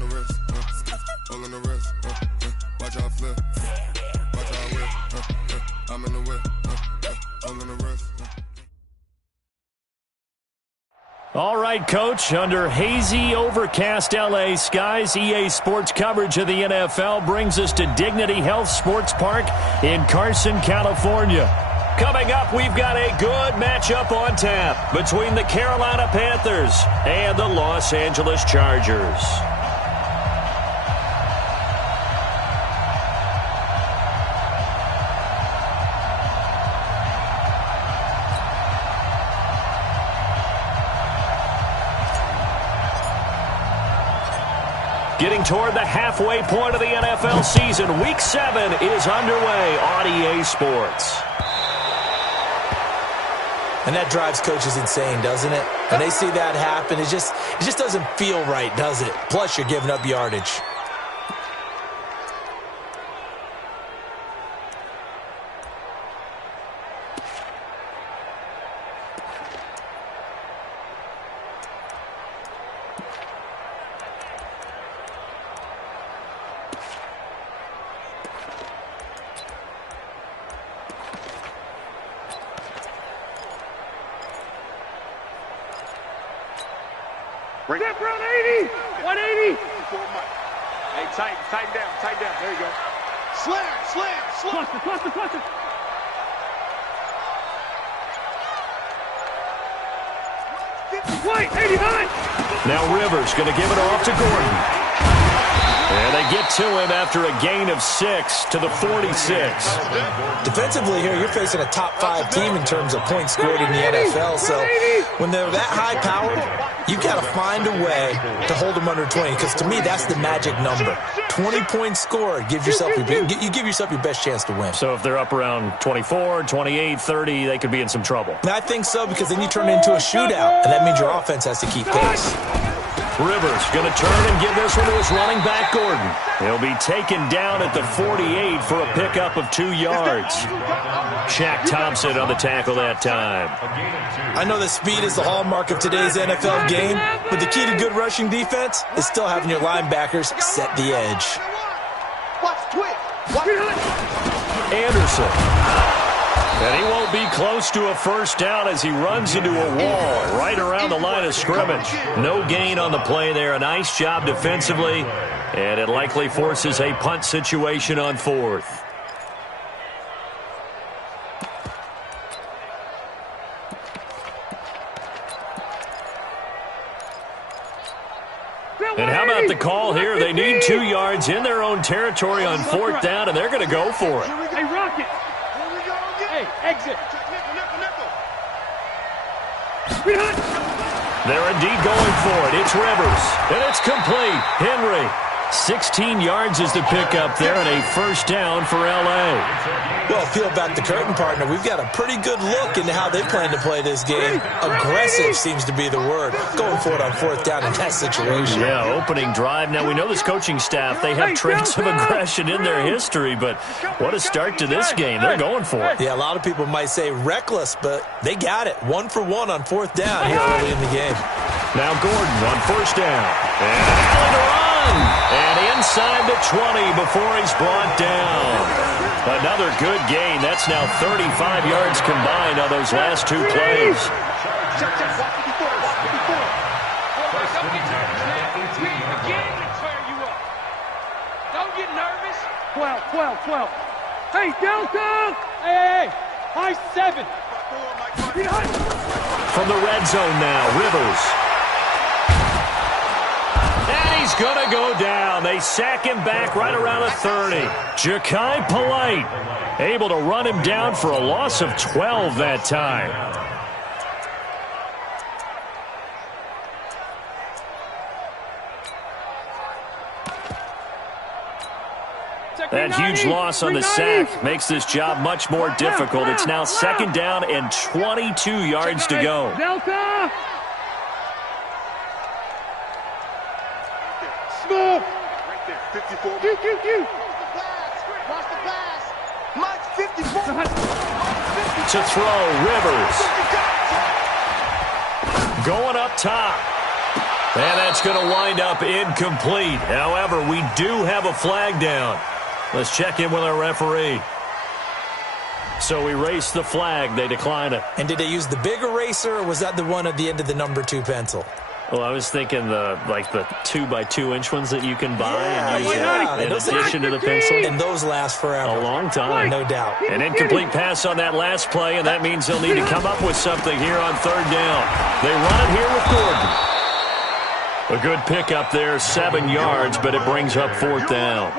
on the wrist, all on the wrist, watch out flip, watch out whip, I'm in the whip, all on the wrist. All right, Coach, under hazy, overcast L.A. skies, EA Sports coverage of the NFL brings us to Dignity Health Sports Park in Carson, California. Coming up, we've got a good matchup on tap between the Carolina Panthers and the Los Angeles Chargers. Getting toward the halfway point of the NFL season, Week 7 is underway on EA Sports. And that drives coaches insane, doesn't it? When they see that happen, it just doesn't feel right, does it? Plus, you're giving up yardage. Bring that front 80, 180. Hey, tighten down. There you go. Slam. Cluster. Wait, 89. Now Rivers going to give it off to Gordon. And they get to him after a gain of 6 to the 46. Defensively here, you're facing a top-5 team in terms of points scored in the NFL. So when they're that high-powered, you've got to find a way to hold them under 20. Because to me, that's the magic number. 20 points scored, you give yourself your best chance to win. So if they're up around 24, 28, 30, they could be in some trouble. And I think so, because then you turn it into a shootout, and that means your offense has to keep pace. Rivers going to turn and give this one to his running back, Gordon. He'll be taken down at the 48 for a pickup of 2 yards. Shaq Thompson on the tackle that time. I know that speed is the hallmark of today's NFL game, but the key to good rushing defense is still having your linebackers set the edge. Anderson. And he won't be close to a first down as he runs into a wall right around the line of scrimmage. No gain on the play there. A nice job defensively, and it likely forces a punt situation on 4th. And how about the call here? They need 2 yards in their own territory on 4th down, and they're going to go for it. Hey, Rocket. Hey, exit. They're indeed going for it. It's Rivers, and it's complete. Henry, 16 yards is the pickup there, and a first down for L.A. Well, peel back the curtain, partner. We've got a pretty good look into how they plan to play this game. Aggressive seems to be the word. Going for it on 4th down in that situation. Yeah, opening drive. Now, we know this coaching staff, they have traits of aggression in their history, but what a start to this game. They're going for it. Yeah, a lot of people might say reckless, but they got it. 1 for 1 on 4th down here early in the game. Now Gordon on first down. And Allen to run. And inside the 20 before he's brought down. Another good gain. That's now 35 yards combined on those last 2 plays. Don't get nervous. 12. Hey, Delta! Hey, high 7. From the red zone now, Rivers. And he's going to go down. They sack him back right around the 30. Ja'Kai Polite able to run him down for a loss of 12 that time. That huge loss on the sack makes this job much more difficult. It's now 2nd down and 22 yards to go. Delta! Small! Right there, 54. Q. Watch the pass. Mike, 54. To throw, Rivers. Going up top. And that's going to wind up incomplete. However, we do have a flag down. Let's check in with our referee. So we erased the flag. They declined it. And did they use the big eraser, or was that the one at the end of the number 2 pencil? Well, I was thinking the 2x2-inch ones that you can buy and use in addition to the pencil. And those last forever. A long time. No doubt. An incomplete pass on that last play, and that means they'll need to come up with something here on 3rd down. They run it here with Gordon. A good pickup there, 7 yards, but it brings up 4th down.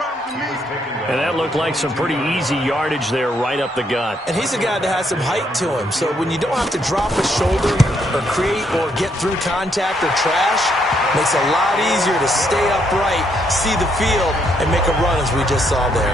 And that looked like some pretty easy yardage there right up the gut. And he's a guy that has some height to him. So when you don't have to drop a shoulder or create or get through contact or trash, makes it a lot easier to stay upright, see the field, and make a run as we just saw there.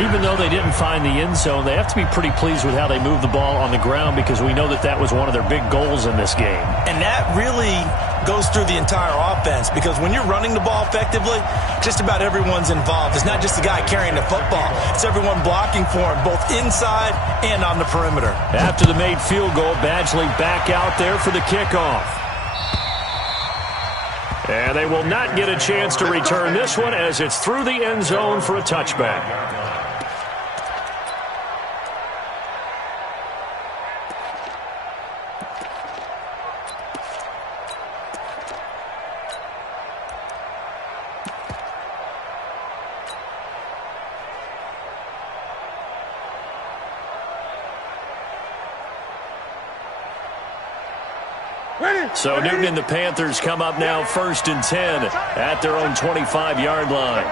Even though they didn't find the end zone, they have to be pretty pleased with how they moved the ball on the ground because we know that was one of their big goals in this game. And that really goes through the entire offense because when you're running the ball effectively, just about everyone's involved. It's not just the guy carrying the football. It's everyone blocking for him, both inside and on the perimeter. After the made field goal, Badgley back out there for the kickoff. And they will not get a chance to return this one as it's through the end zone for a touchback. So Newton and the Panthers come up now 1st and 10 at their own 25-yard line.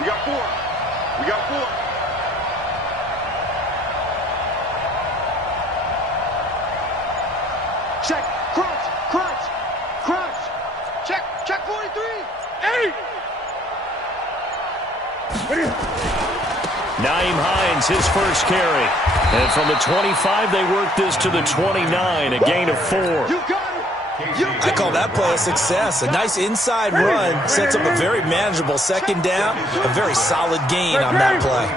We got 4. We got 4. Check. Crunch. Crunch. Crunch. Check 43. 8. Naeem Hines, his first carry. And from the 25, they work this to the 29, a gain of 4. You got it. I call that play a success. A nice inside run sets up a very manageable 2nd down, a very solid gain on that play.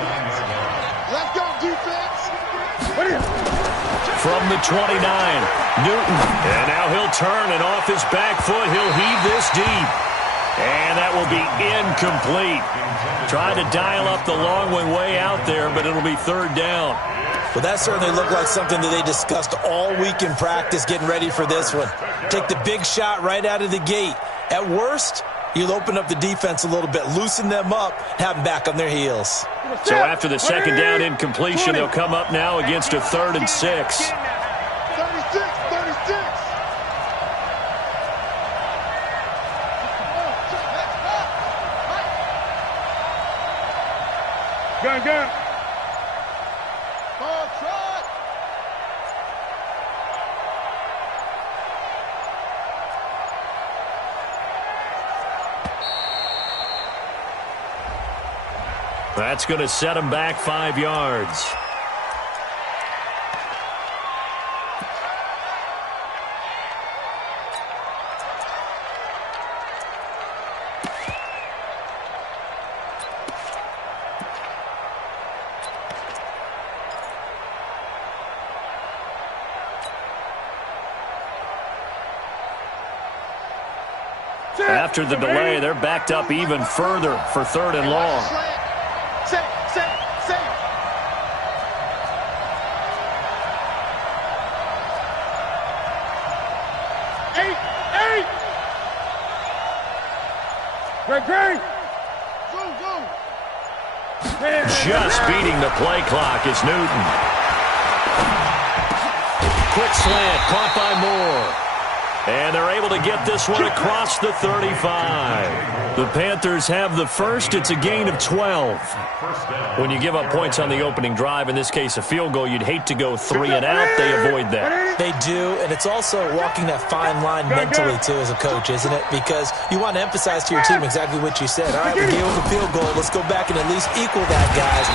Let's go, defense. From the 29, Newton. And now he'll turn, and off his back foot, he'll heave this deep. And that will be incomplete. Trying to dial up the long one way out there, but it'll be 3rd down. Well, that certainly looked like something that they discussed all week in practice getting ready for this one. Take the big shot right out of the gate. At worst, you'll open up the defense a little bit, loosen them up, have them back on their heels. So after the 2nd down incompletion, they'll come up now against a 3rd and 6. 36. Gun. That's going to set him back 5 yards. After the delay, they're backed up even further for 3rd and long. Set. 8. Great. Go. Just beating the play clock is Newton. Quick slant, caught by Moore. And they're able to get this one across the 35. The Panthers have the first. It's a gain of 12. When you give up points on the opening drive, in this case a field goal, you'd hate to go 3 and out. They avoid that. They do, and it's also walking that fine line mentally, too, as a coach, isn't it? Because you want to emphasize to your team exactly what you said. All right, we gave them the field goal. Let's go back and at least equal that, guys.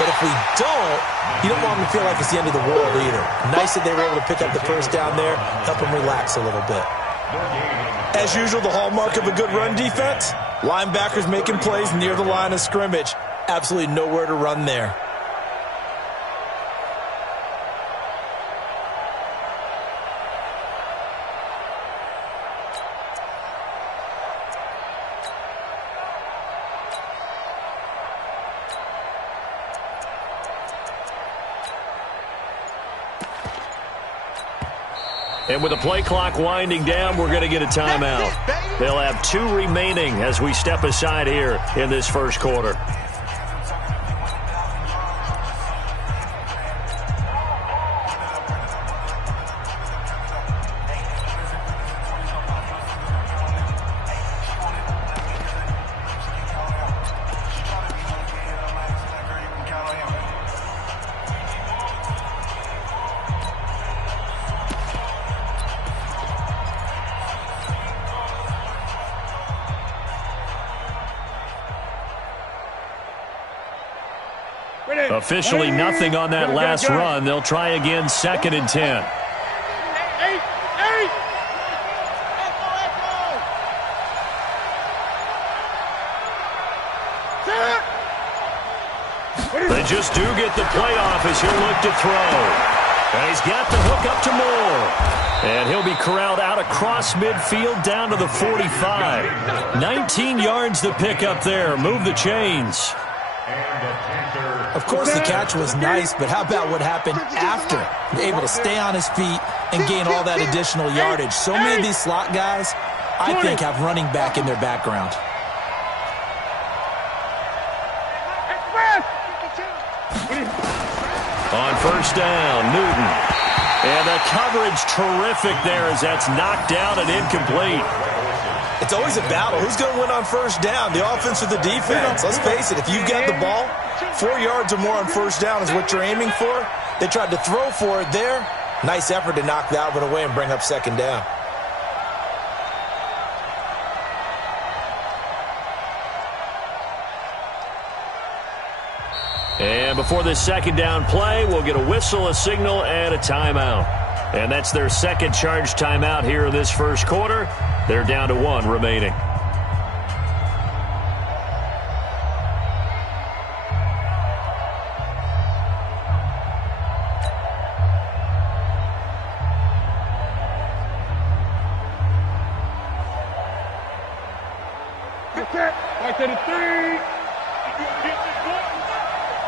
But if we don't, you don't want them to feel like it's the end of the world either. Nice that they were able to pick up the first down there, help them relax a little bit. As usual, the hallmark of a good run defense, linebackers making plays near the line of scrimmage. Absolutely nowhere to run there. And with the play clock winding down, we're going to get a timeout. They'll have 2 remaining as we step aside here in this first quarter. Officially nothing on that last run. They'll try again, 2nd and 10. They just do get the play off as he'll look to throw. And he's got the hook up to Moore. And he'll be corralled out across midfield down to the 45. 19 yards to pick up there. Move the chains. Of course, the catch was nice, but how about what happened after? Able to stay on his feet and gain all that additional yardage. So many of these slot guys, I think, have running back in their background. On first down, Newton. And the coverage terrific there as that's knocked down and incomplete. It's always a battle. Who's going to win on first down, the offense or the defense? Let's face it, if you've got the ball, 4 yards or more on first down is what you're aiming for. They tried to throw for it there. Nice effort to knock that one away and bring up 2nd down. And before this 2nd down play, we'll get a whistle, a signal, and a timeout. And that's their 2nd charge timeout here in this first quarter. They're down to 1 remaining. Right to the 3.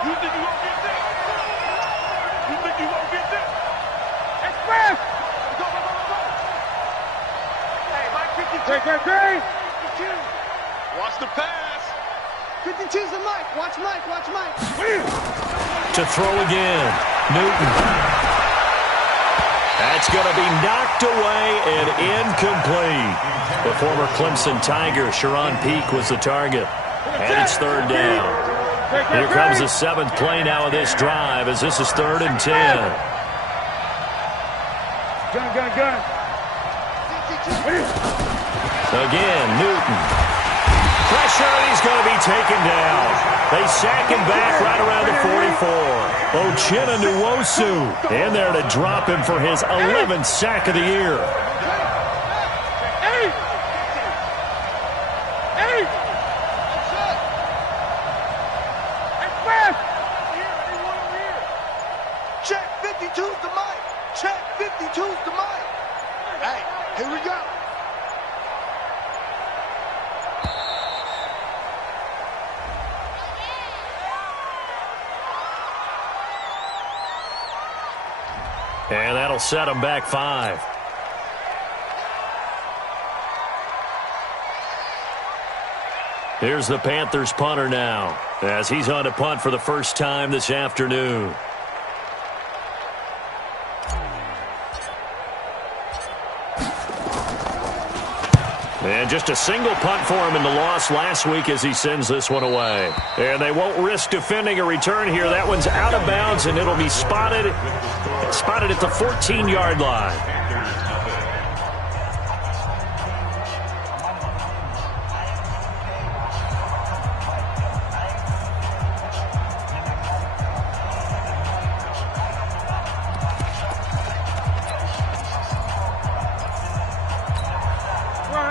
You think you won't get this? You think you won't get this? Express! Go, go, go, go, go! Hey, Mike 52. Great. 52. Watch the pass. 52's the Mike. Watch Mike, watch Mike. To throw again. Newton. That's going to be knocked away and incomplete. The former Clemson Tiger, Sharon Peak, was the target. And it's 3rd down. Here comes the 7th play now of this drive as this is 3rd and 10. Gun. Again, Newton. Pressure, and he's going to be taken down. They sack him back right around the 44. Uchenna Nwosu in there to drop him for his 11th sack of the year. Check 52's the Mike. Check 52's the Mike. Hey, here we go. And that'll set him back 5. Here's the Panthers punter now as he's on to punt for the first time this afternoon. And just a single punt for him in the loss last week as he sends this one away. And they won't risk defending a return here. That one's out of bounds, and it'll be spotted at the 14-yard line.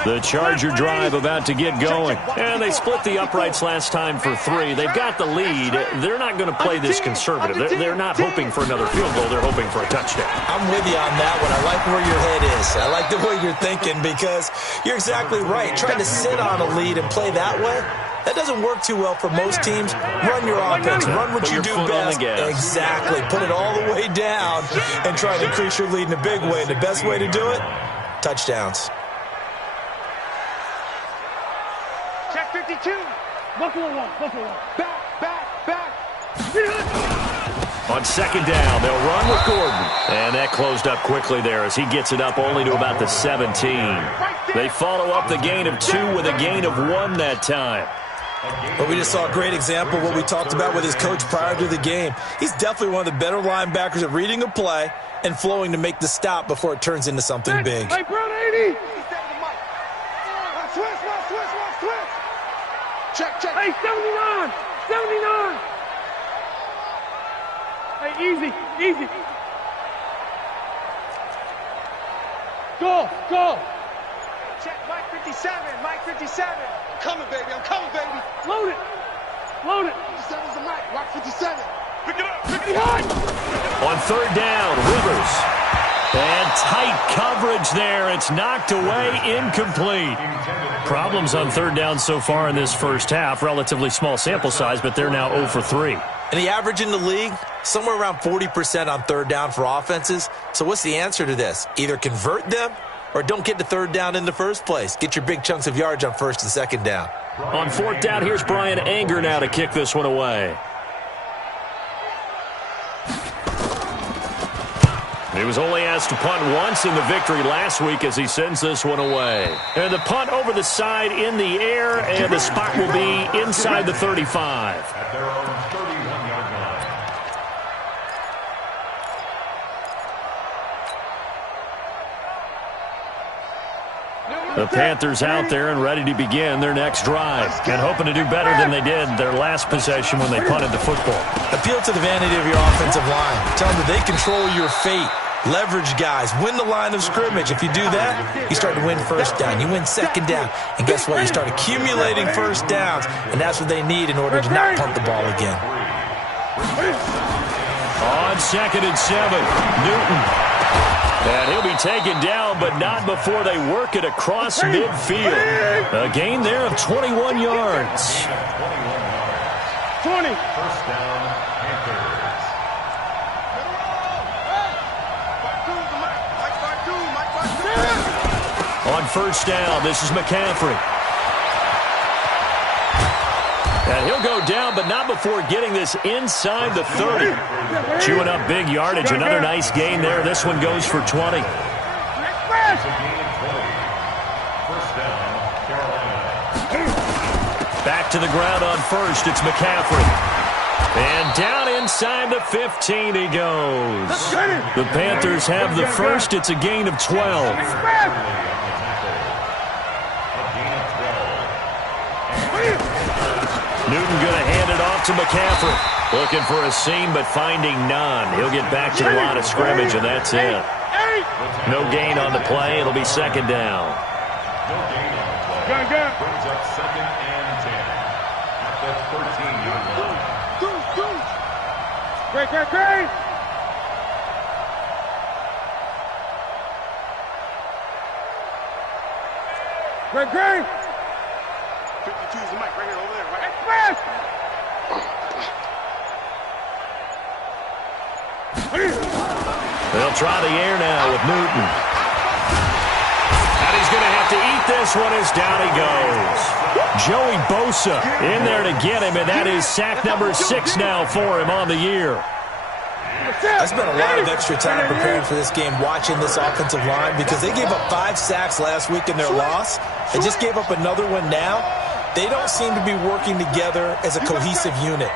The Charger drive about to get going. And they split the uprights last time for 3. They've got the lead. They're not going to play this conservative. They're not hoping for another field goal. They're hoping for a touchdown. I'm with you on that one. I like where your head is. I like the way you're thinking because you're exactly right. Trying to sit on a lead and play that way, That doesn't work too well for most teams. Run your offense. Run what you do best. Exactly. Put it all the way down and try to increase your lead in a big way. And the best way to do it, touchdowns. Check 52. Buffalo one. Back. On second down, they'll run with Gordon. And that closed up quickly there as he gets it up only to about the 17. They follow up the gain of 2 with a gain of 1 that time. But we just saw a great example of what we talked about with his coach prior to the game. He's definitely one of the better linebackers at reading a play and flowing to make the stop before it turns into something big. Hey, Brown 80. Switch. Check. Hey, 79. Hey, easy. Go. Check Mike 57. I'm coming, baby. Load it. 57's a Mike. Mike 57. Pick it up. On third down, Rivers. And tight coverage there. It's knocked away, incomplete. Problems on third down so far in this first half. Relatively small sample size, but they're now 0 for 3. And the average in the league, somewhere around 40% on third down for offenses. So what's the answer to this? Either convert them or don't get to third down in the first place. Get your big chunks of yards on first and second down. On fourth down, here's Brian Anger now to kick this one away. He was only asked to punt once in the victory last week as he sends this one away. And the punt over the side in the air, and the spot will be inside the 35. At their own 31-yard line. The Panthers out there and ready to begin their next drive and hoping to do better than they did their last possession when they punted the football. Appeal to the vanity of your offensive line. Tell them that they control your fate. Leverage guys. Win the line of scrimmage. If you do that, you start to win first down. You win second down. And guess what? You start accumulating first downs. And that's what they need in order to not punt the ball again. On 2nd and 7, Newton. And he'll be taken down, but not before they work it across midfield. A gain there of 21 yards. 20. First down, Panthers. On first down, this is McCaffrey. And he'll go down, but not before getting this inside the 30. Chewing up big yardage. Another nice gain there. This one goes for 20. It's a gain of 20. First down, Carolina. Back to the ground on first. It's McCaffrey. And down inside the 15 he goes. The Panthers have the first. It's a gain of 12. Newton going to hand it off to McCaffrey. Looking for a seam, but finding none. He'll get back to the line of scrimmage, and that's it. No gain on the play. It'll be second down. No gain on the play. Brings up 2nd and 10. At that 13-yard line. Great. Great. 52 is the mic right here, over there, right? Express! They'll try the air now with Newton. And he's going to have to eat this one as down he goes. Joey Bosa in there to get him, and that is sack number 6 now for him on the year. I spent a lot of extra time preparing for this game watching this offensive line because they gave up 5 sacks last week in their loss. They just gave up another one now. They don't seem to be working together as a cohesive unit.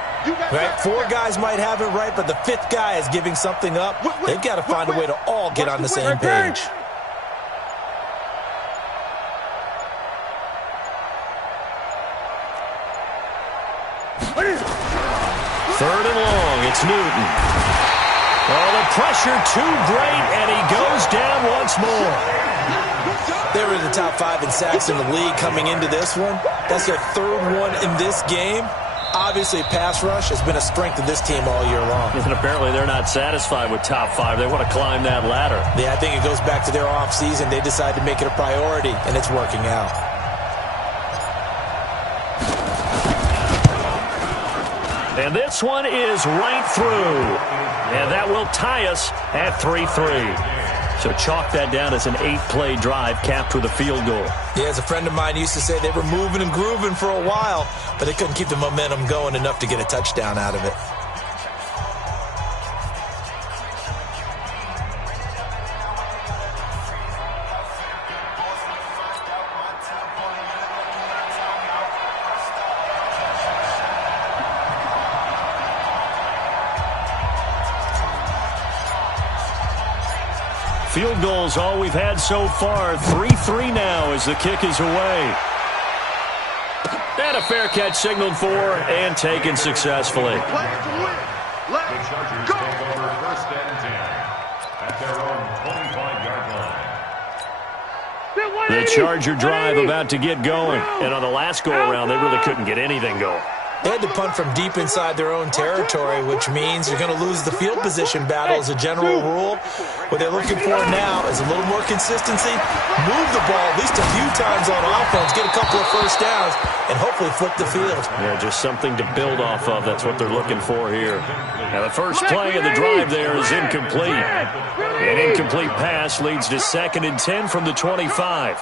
Right? 4 guys might have it right, but the 5th guy is giving something up. They've got to find a way to all get on the same page. Third and long, it's Newton. Oh, the pressure too great, and he goes down once more. They were in the top 5 in sacks in the league coming into this one. That's their 3rd one in this game. Obviously, pass rush has been a strength of this team all year long. And apparently they're not satisfied with top 5. They want to climb that ladder. Yeah, I think it goes back to their offseason. They decided to make it a priority, and it's working out. And this one is right through. And that will tie us at 3-3. So chalk that down as an 8-play drive capped with a field goal. Yeah, as a friend of mine used to say, they were moving and grooving for a while, but they couldn't keep the momentum going enough to get a touchdown out of it. Field goals all we've had so far. 3-3 now as the kick is away. And a fair catch signaled for and taken successfully. The Chargers take over 1st and 10 at their own 25-yard line. The Charger drive about to get going. And on the last go-around, they really couldn't get anything going. They had to punt from deep inside their own territory, which means you're going to lose the field position battle as a general rule. What they're looking for now is a little more consistency, move the ball at least a few times on offense, get a couple of first downs, and hopefully flip the field. Yeah, just something to build off of. That's what they're looking for here. Now, the first play of the drive there is incomplete. An incomplete pass leads to 2nd and 10 from the 25.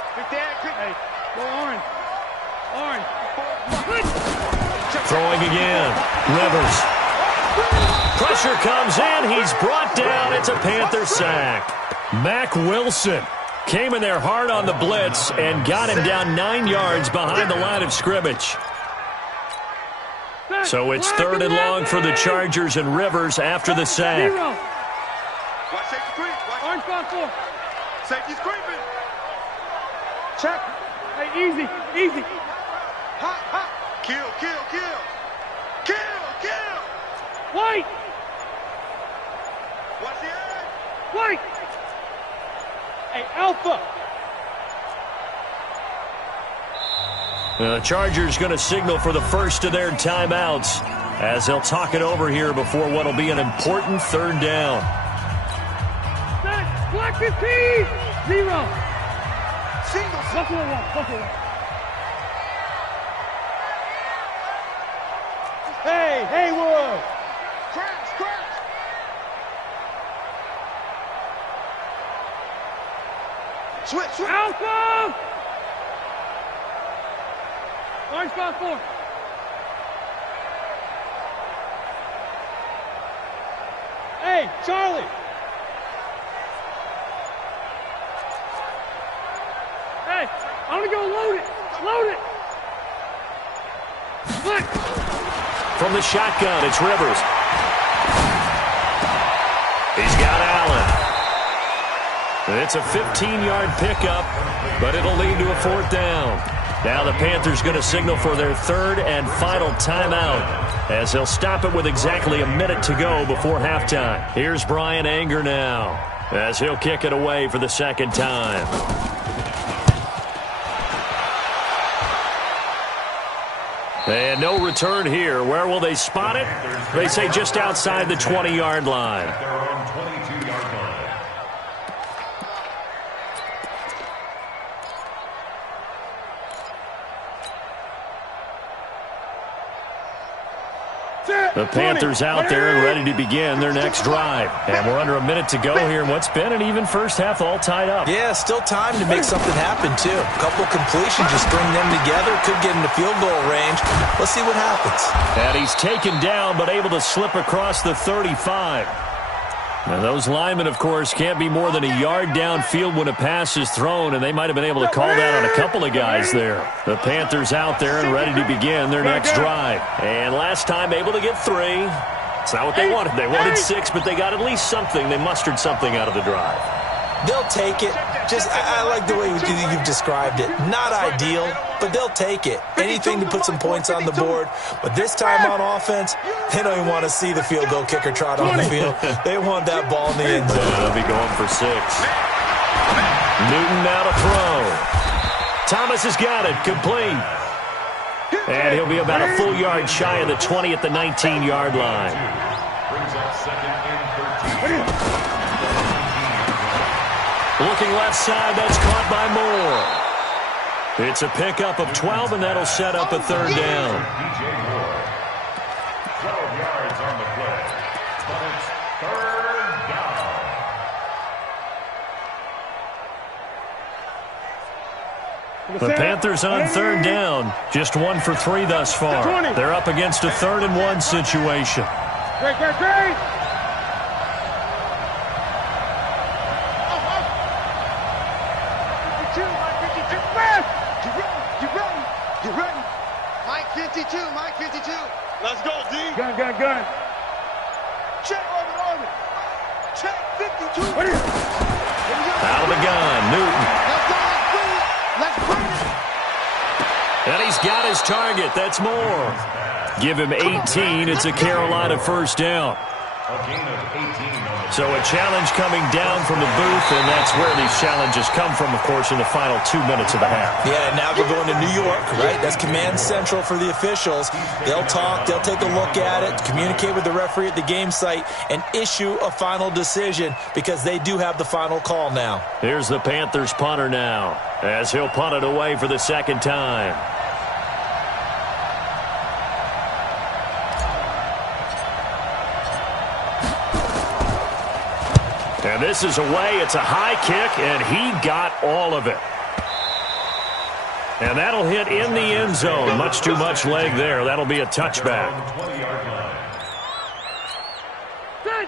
Throwing again. Rivers. Pressure comes in. He's brought down. It's a Panther sack. Mack Wilson came in there hard on the blitz and got him down 9 yards behind the line of scrimmage. So it's 3rd and long for the Chargers and Rivers after the sack. Watch safety creep. Orange box 4. Safety's creeping. Check. Hey, easy, easy. Hot, hot. Kill, kill, kill. Kill, kill. White. Watch the edge. White. Hey, Alpha. The Chargers going to signal for the first of their timeouts as they'll talk it over here before what will be an important 3rd down. Set. Black 15. 0. Single. Buffalo 1. Buffalo 1. Hey, Haywood! Crash, crash! Switch, switch! Alpha! Orange spot 4. Hey, Charlie! Hey, I'm gonna go load it! Load it! What? From the shotgun, it's Rivers. He's got Allen. It's a 15-yard pickup, but it'll lead to a 4th down. Now the Panthers going to signal for their 3rd and final timeout as they'll stop it with exactly a minute to go before halftime. Here's Brian Anger now as he'll kick it away for the 2nd time. And no return here. Where will they spot it? They say just outside the 20-yard line. Their own 22-yard line. The Panthers out there and ready to begin their next drive. And we're under a minute to go here in what's been an even first half, all tied up. Yeah, still time to make something happen, too. A couple completions, just string them together. Could get into field goal range. Let's see what happens. And he's taken down, but able to slip across the 35. And those linemen, of course, can't be more than a yard downfield when a pass is thrown, and they might have been able to call that on a couple of guys there. The Panthers out there and ready to begin their next drive. And last time able to get 3. It's not what they wanted. They wanted 6, but they got at least something. They mustered something out of the drive. They'll take it. Just, I like the way you've described it. Not ideal, but they'll take it. Anything to put some points on the board. But this time on offense, they don't even want to see the field goal kicker trot on the field. They want that ball in the end zone. They'll be going for 6. Newton now to throw. Thomas has got it. Complete. And he'll be about a full yard shy of the 20 at the 19-yard line. Brings up 2nd and 13. Looking left side, that's caught by Moore. It's a pickup of 12, and that'll set up a 3rd down. 12 yards on the play. But it's third down. The Panthers on third down. Just 1 for 3 thus far. They're up against a 3rd and 1 situation. Great, great, great. Mike 52. Let's go, D. Gun, gun, gun. Check, orbit. Check 52. Out of the gun, Newton. Let's bring it. And he's got his target. That's more. Give him 18. It's a Carolina first down. A gain of 18 on the So a challenge coming down from the booth, and that's where these challenges come from, of course, in the final 2 minutes of the half. Yeah, now they're going to New York, right? That's command central for the officials. They'll talk, they'll take a look at it, communicate with the referee at the game site, and issue a final decision because they do have the final call now. Here's the Panthers punter now, as he'll punt it away for the second time. And this is away. It's a high kick, and he got all of it. And that'll hit in the end zone. Much too much leg there. That'll be a touchback.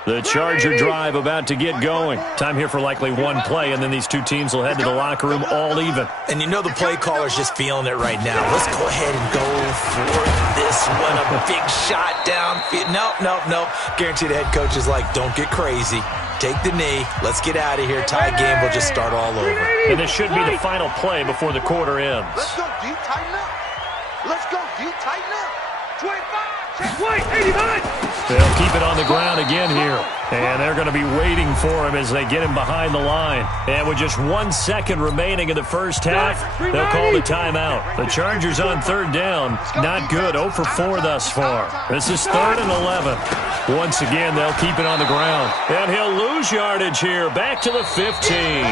The Charger drive about to get going. Time here for likely one play, and then these two teams will head to the locker room all even. And you know the play caller's just feeling it right now. Let's go ahead and go for this one. A big shot downfield. Nope. Guarantee the head coach is like, don't get crazy. Take the knee. Let's get out of here. Tie game will just start all over. And this should be the final play before the quarter ends. Let's go, D. Tighten up. Let's go, D. Tighten up. 25. Check. Wait, 89. They'll keep it on the ground again here. And they're going to be waiting for him as they get him behind the line. And with just 1 second remaining in the first half, they'll call the timeout. The Chargers on third down. Not good. 0 for 4 thus far. This is 3rd and 11. Once again, they'll keep it on the ground. And he'll lose yardage here. Back to the 15.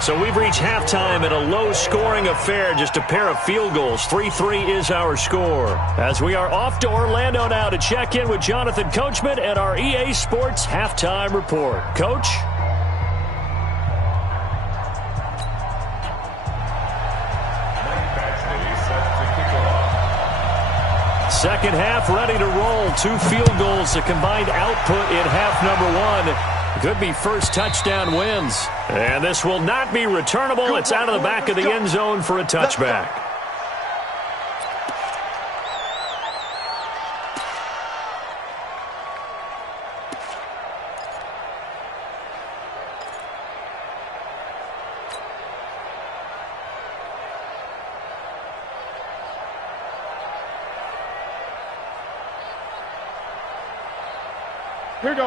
So we've reached halftime in a low-scoring affair, just a pair of field goals. 3-3 is our score. As we are off to Orlando now to check in with Jonathan Coachman and our EA Sports Halftime Report. Coach? Second half ready to roll. 2 field goals, the combined output in half number 1. Could be first touchdown wins. And this will not be returnable. It's out of the back of the end zone for a touchback.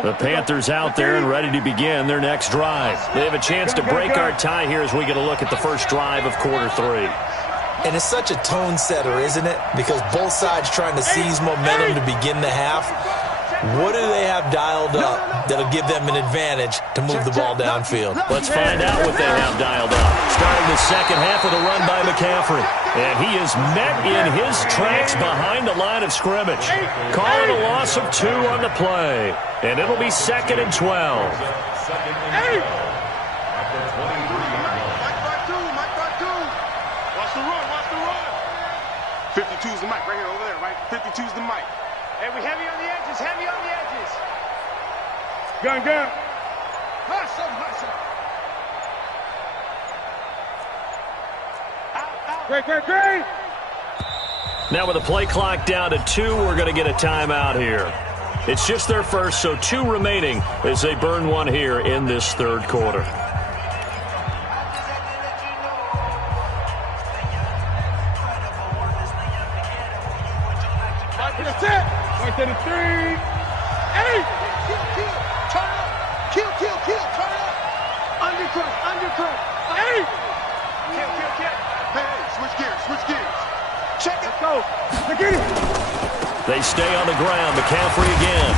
The Panthers out there and ready to begin their next drive. They have a chance to break our tie here as we get a look at the first drive of quarter 3. And it's such a tone setter, isn't it? Because both sides trying to seize momentum to begin the half. What do they have dialed up that'll give them an advantage to move the ball downfield? Let's find out what they have dialed up. Starting the second half with a run by McCaffrey. And he is met in his tracks behind the line of scrimmage. Calling a loss of 2 on the play. And it'll be 2nd and 12. After 23 Mike 2. Watch the run. 52's the mic right here, over there, right? 52's the mic. Hey, we heavy on the edges, Gun. Hustle. Great. Now with the play clock down to 2, we're going to get a timeout here. It's just their first, so 2 remaining as they burn 1 here in this third quarter. That's it. Right to the 3. Hey. Kill. Turn up. Undercut. Hey. Kill. Hey, switch gears. Check it. Let's go. Get it. They stay on the ground. McCaffrey again.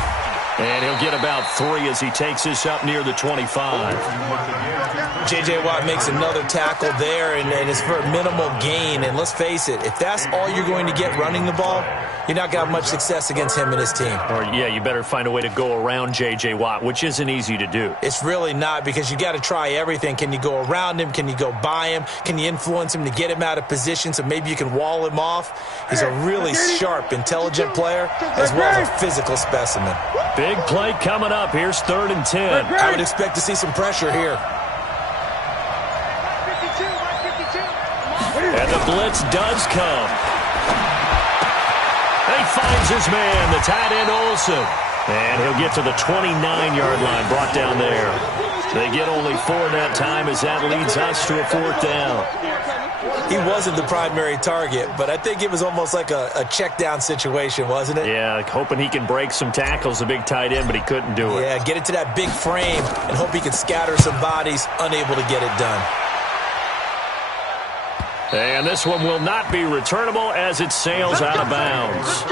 And he'll get about 3 as he takes this up near the 25. J.J. Watt makes another tackle there, and it's for a minimal gain. And let's face it, if that's all you're going to get running the ball, you're not going to have much success against him and his team. Or, yeah, you better find a way to go around J.J. Watt, which isn't easy to do. It's really not, because you got to try everything. Can you go around him? Can you go by him? Can you influence him to get him out of position so maybe you can wall him off? He's a really sharp, intelligent player as well as a physical specimen. Big play coming up. Here's 3rd and 10. I would expect to see some pressure here. And the blitz does come. He finds his man, the tight end Olsen. And he'll get to the 29-yard line, brought down there. They get only 4 that time as that leads us to a 4th down. He wasn't the primary target, but I think it was almost like a check down situation, wasn't it? Yeah, hoping he can break some tackles, a big tight end, but he couldn't do it. Yeah, get it to that big frame and hope he can scatter some bodies, unable to get it done. And this one will not be returnable as it sails out of bounds.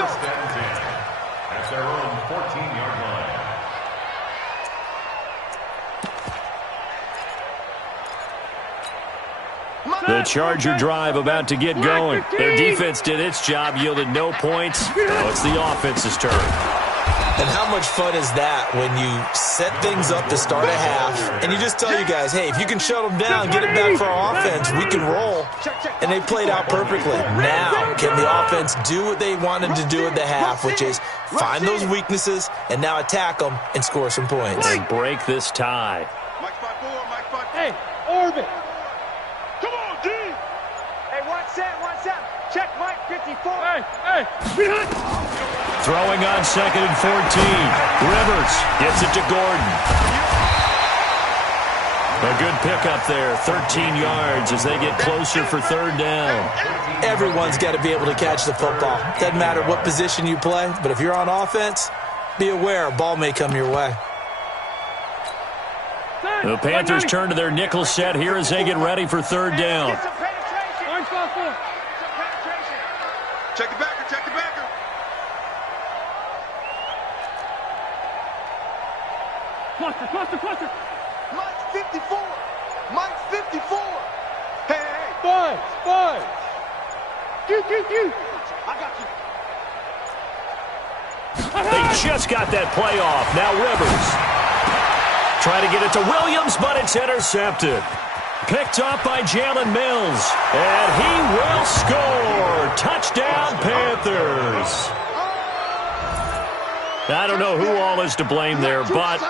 At their own 14-yard line. The Charger drive about to get going. Their defense did its job, yielded no points. Now it's the offense's turn. And how much fun is that when you set things up to start a half and you just tell you guys, hey, if you can shut them down, get it back for our offense, we can roll. And they played out perfectly. Now, can the offense do what they wanted to do at the half, which is find those weaknesses and now attack them and score some points. And break this tie. Hey, Orbit. Come on, D. Hey, 1-7. Check Mike 54. Hey. Throwing on 2nd and 14. Rivers gets it to Gordon. A good pickup there, 13 yards as they get closer for 3rd down. Everyone's got to be able to catch the football. Doesn't matter what position you play, but if you're on offense, be aware a ball may come your way. The Panthers turn to their nickel set here as they get ready for 3rd down. Check the backer. Cluster. Mike's 54. Hey. Five. You. I got you. They just got that play off. Now Rivers. Try to get it to Williams, but it's intercepted. Picked up by Jalen Mills. And he will score. Touchdown, Panthers. I don't know who all is to blame there, but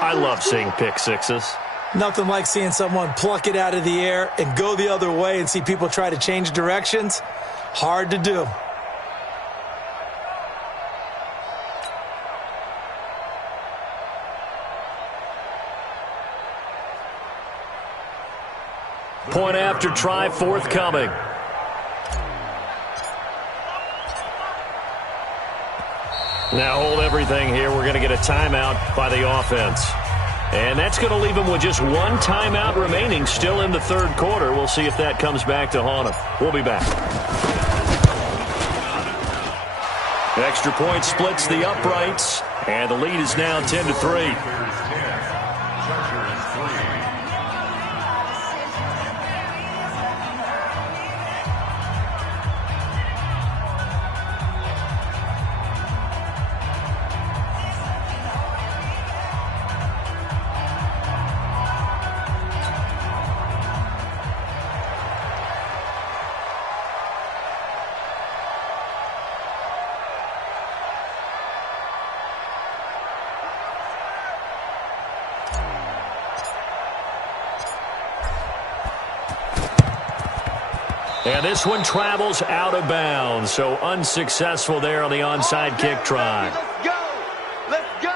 I love seeing pick sixes. Nothing like seeing someone pluck it out of the air and go the other way and see people try to change directions. Hard to do. Point after try forthcoming. Now hold everything here. We're going to get a timeout by the offense. And that's going to leave them with just 1 timeout remaining still in the 3rd quarter. We'll see if that comes back to haunt them. We'll be back. Extra point splits the uprights. And the lead is now 10-3. And this one travels out of bounds, so unsuccessful there on the onside kick try. Let's go.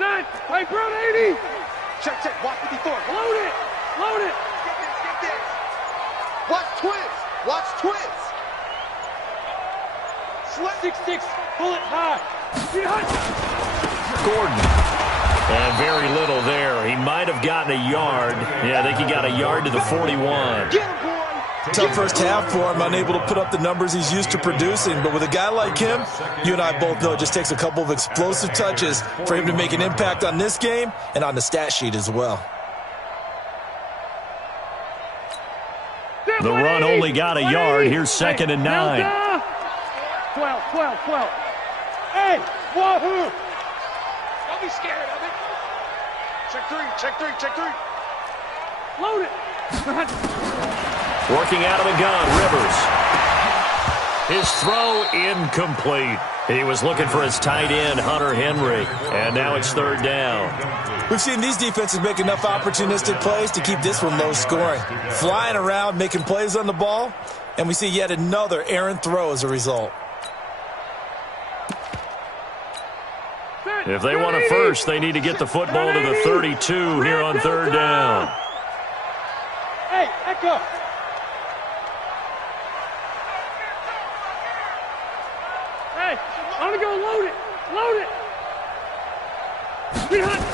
Set. Hey, Brown 80. Check, check. Watch 54. Load it. Load it. Get this. Watch twins. Watch twins. Slick. 6-6. Pull it high. Behind. Gordon. And very little there. He might have gotten a yard. Yeah, I think he got a yard to the 41. Get him, boy. Tough first half for him, unable to put up the numbers he's used to producing. But with a guy like him, you and I both know it just takes a couple of explosive touches for him to make an impact on this game and on the stat sheet as well. The run only got a yard. Here's 2nd and 9. 12. Hey, wahoo! Don't be scared of it. Check three. Load it. Working out of the gun, Rivers. His throw incomplete. He was looking for his tight end, Hunter Henry. And now it's 3rd down. We've seen these defenses make enough opportunistic plays to keep this one low scoring. Flying around, making plays on the ball, and we see yet another errant throw as a result. If they want a first, they need to get the football to the 32 here on 3rd down. Hey, Echo. Hey, I'm going to go load it. Behind.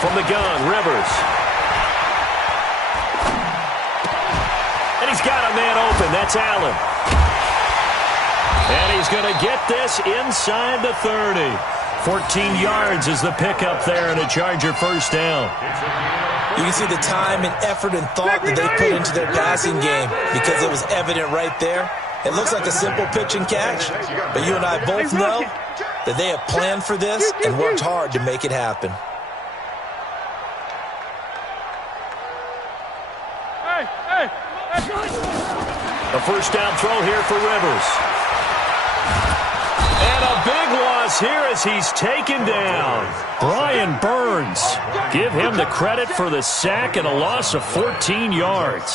From the gun, Rivers. And he's got a man open. That's Allen. And he's going to get this inside the 30. 14 yards is the pickup there and a Charger first down. You can see the time and effort and thought that they put into their passing game because it was evident right there. It looks like a simple pitch and catch, but you and I both know that they have planned for this and worked hard to make it happen. Hey. A first down throw here for Rivers. And a big loss here as he's taken down. Brian Burns. Give him the credit for the sack and a loss of 14 yards.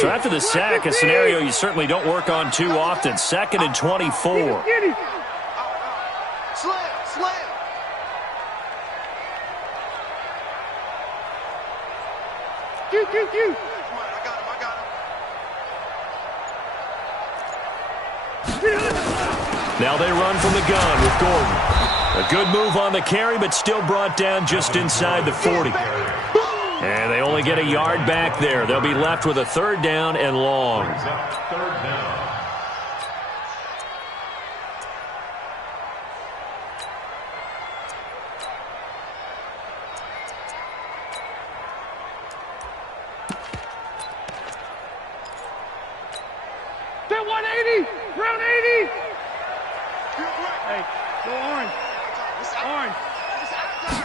So after the sack, a scenario you certainly don't work on too often. 2nd and 24. Slam. Q. Come on, I got him. Now they run from the gun with Gordon. A good move on the carry, but still brought down just inside the 40. And they only get a yard back there. They'll be left with a 3rd down and long. 3rd down. That 180. Round 80. Hey, go orange.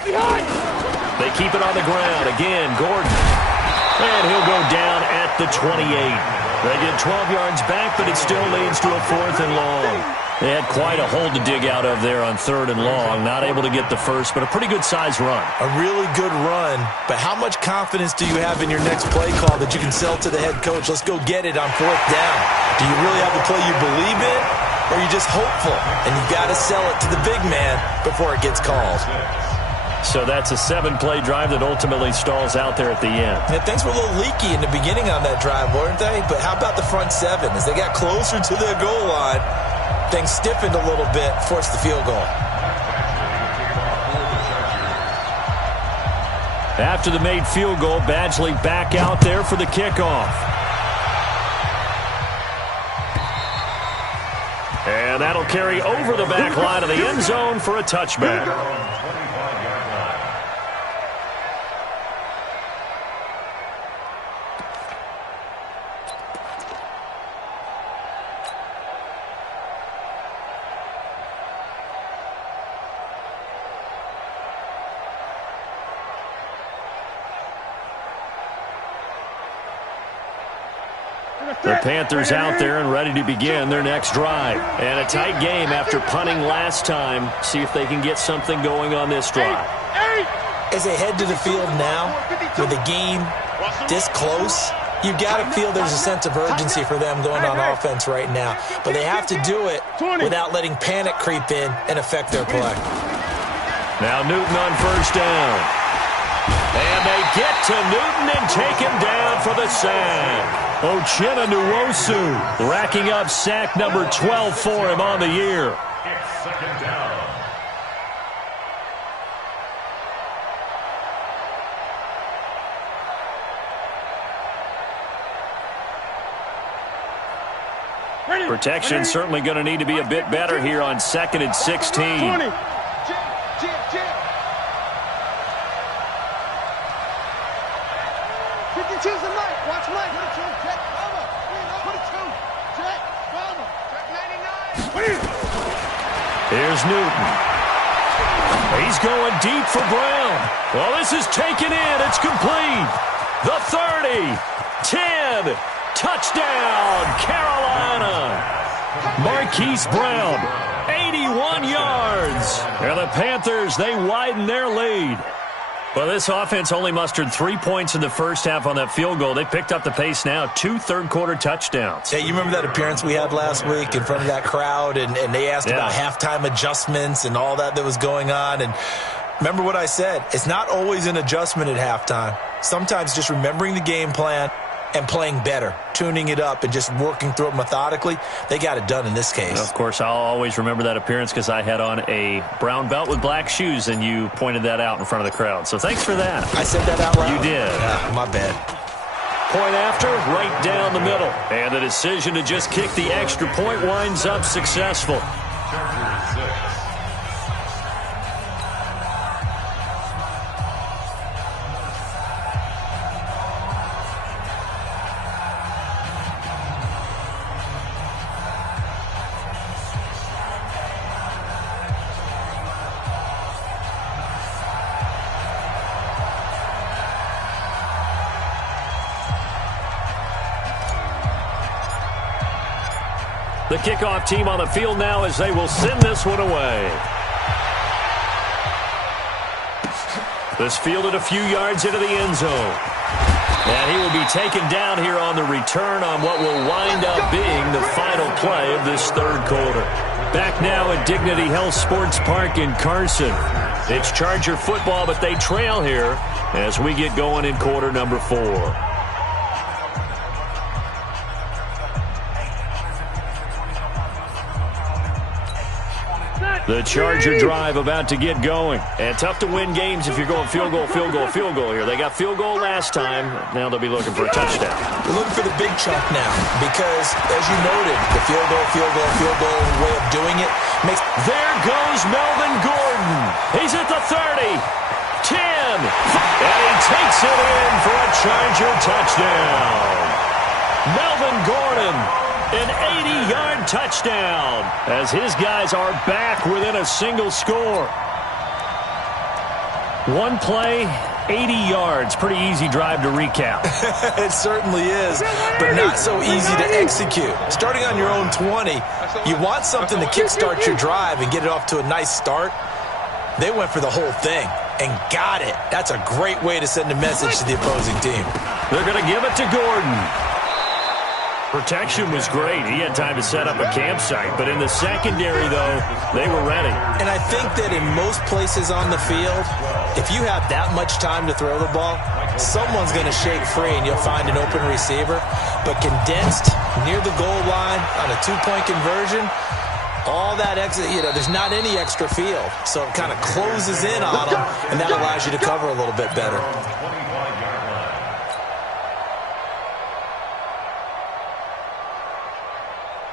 Behind. They keep it on the ground. Again, Gordon. And he'll go down at the 28. They get 12 yards back, but it still leads to a 4th and long. They had quite a hole to dig out of there on 3rd and long. Not able to get the first, but a pretty good-sized run. A really good run, but how much confidence do you have in your next play call that you can sell to the head coach? Let's go get it on 4th down. Do you really have a play you believe in, or are you just hopeful? And you got to sell it to the big man before it gets called. So that's a 7-play drive that ultimately stalls out there at the end. Yeah, things were a little leaky in the beginning on that drive, weren't they? But how about the front 7? As they got closer to their goal line, things stiffened a little bit, forced the field goal. After the made field goal, Badgley back out there for the kickoff. And that'll carry over the back line of the end zone for a touchback. The Panthers out there and ready to begin their next drive. And a tight game after punting last time. See if they can get something going on this drive. As they head to the field now, with the game this close, you've got to feel there's a sense of urgency for them going on offense right now. But they have to do it without letting panic creep in and affect their play. Now Newton on first down. And they get to Newton and take him down for the sack. Uchenna Nwosu racking up sack number 12 for him on the year. It's second down. Protection certainly going to need to be a bit better here on 2nd and 16. 20. 52's the Mike. Watch Mike. 22. Check. Mama. 22. Check. Mama. Check 99. Here's Newton. He's going deep for Brown. Well, this is taken in. It's complete. The 30. 10. Touchdown, Carolina. Marquise Brown, 81 yards. And the Panthers, they widen their lead. Well, this offense only mustered 3 points in the first half on that field goal. They picked up the pace now, 2 third-quarter touchdowns. Yeah, you remember that appearance we had last week in front of that crowd, and they asked about halftime adjustments and all that was going on. And remember what I said, it's not always an adjustment at halftime. Sometimes just remembering the game plan and playing better, tuning it up and just working through it methodically. They got it done in this case. Of course, I'll always remember that appearance because I had on a brown belt with black shoes, and you pointed that out in front of the crowd. So thanks for that. I said that out loud? You did. Yeah, my bad. Point after, right down the middle. And the decision to just kick the extra point winds up successful. Chargers 6. The kickoff team on the field now as they will send this one away. This fielded a few yards into the end zone. And he will be taken down here on the return on what will wind up being the final play of this third quarter. Back now at Dignity Health Sports Park in Carson. It's Charger football, but they trail here as we get going in quarter number 4. The Charger drive about to get going. And tough to win games if you're going field goal, field goal, field goal here. They got field goal last time. Now they'll be looking for a touchdown. They're looking for the big chunk now because, as you noted, the field goal way of doing it makes... There goes Melvin Gordon. He's at the 30. 10. And he takes it in for a Charger touchdown. Melvin Gordon. An 80-yard touchdown as his guys are back within a single score. One play, 80 yards. Pretty easy drive to recap. It certainly is, but not so easy to execute. Starting on your own 20, you want something to kickstart your drive and get it off to a nice start. They went for the whole thing and got it. That's a great way to send a message to the opposing team. They're going to give it to Gordon. Protection was great. He had time to set up a campsite. But in the secondary, though, they were ready. And I think that in most places on the field, if you have that much time to throw the ball, someone's going to shake free and you'll find an open receiver. But condensed near the goal line on a two-point conversion, all that exit, there's not any extra field. So it kind of closes in on them, and that allows you to cover a little bit better.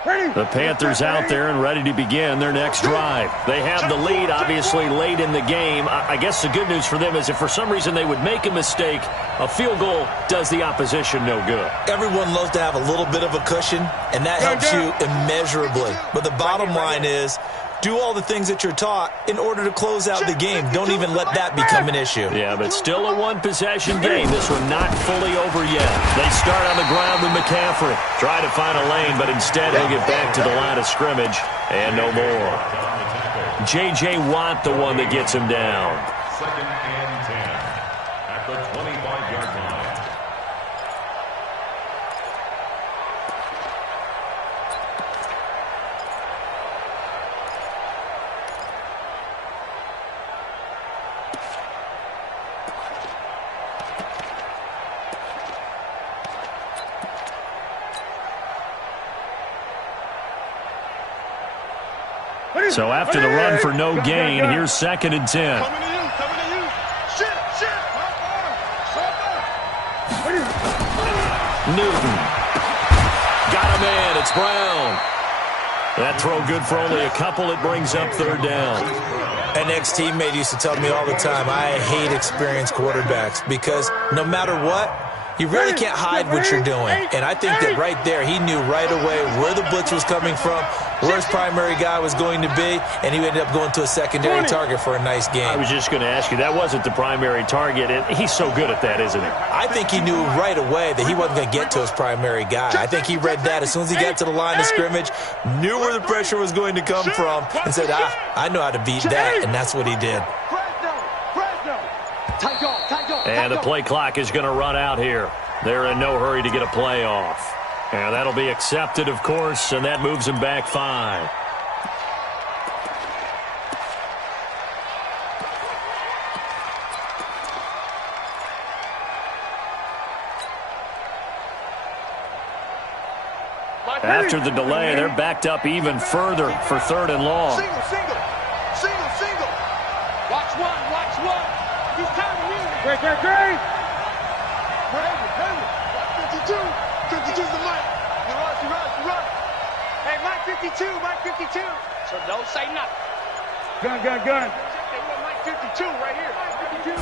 The Panthers out there and ready to begin their next drive. They have the lead, obviously, late in the game. I guess the good news for them is if for some reason they would make a mistake, a field goal does the opposition no good. Everyone loves to have a little bit of a cushion, and that helps you immeasurably. But the bottom line is, do all the things that you're taught in order to close out the game. Don't even let that become an issue. Yeah, but still a one-possession game. This one not fully over yet. They start on the ground with McCaffrey. Try to find a lane, but instead he'll get back to the line of scrimmage and no more. J.J. Watt, the one that gets him down. 2nd and 10 at the 25-yard line. So after the run for no gain, here's 2nd and 10. Coming to you. Coming to you. Shit. Newton. Got a man. It's Brown. That throw good for only a couple. It brings up 3rd down. An ex-teammate used to tell me all the time, I hate experienced quarterbacks because no matter what, you really can't hide what you're doing. And I think that right there, he knew right away where the blitz was coming from, where his primary guy was going to be, and he ended up going to a secondary target for a nice game. I was just going to ask you, that wasn't the primary target, and he's so good at that, isn't he? I think he knew right away that he wasn't going to get to his primary guy. I think he read that as soon as he got to the line of scrimmage, knew where the pressure was going to come from, and said, I know how to beat that, and that's what he did. And the play clock is going to run out here. They're in no hurry to get a play off. And that'll be accepted, of course, and that moves them back 5. After the delay, they're backed up even further for 3rd and long. Single. Watch one. He's counting you. Great. Heavy. 52's the mic. You run. Hey, Mike 52. So don't say nothing. Gun. They want Mike 52 right here. Mike 52.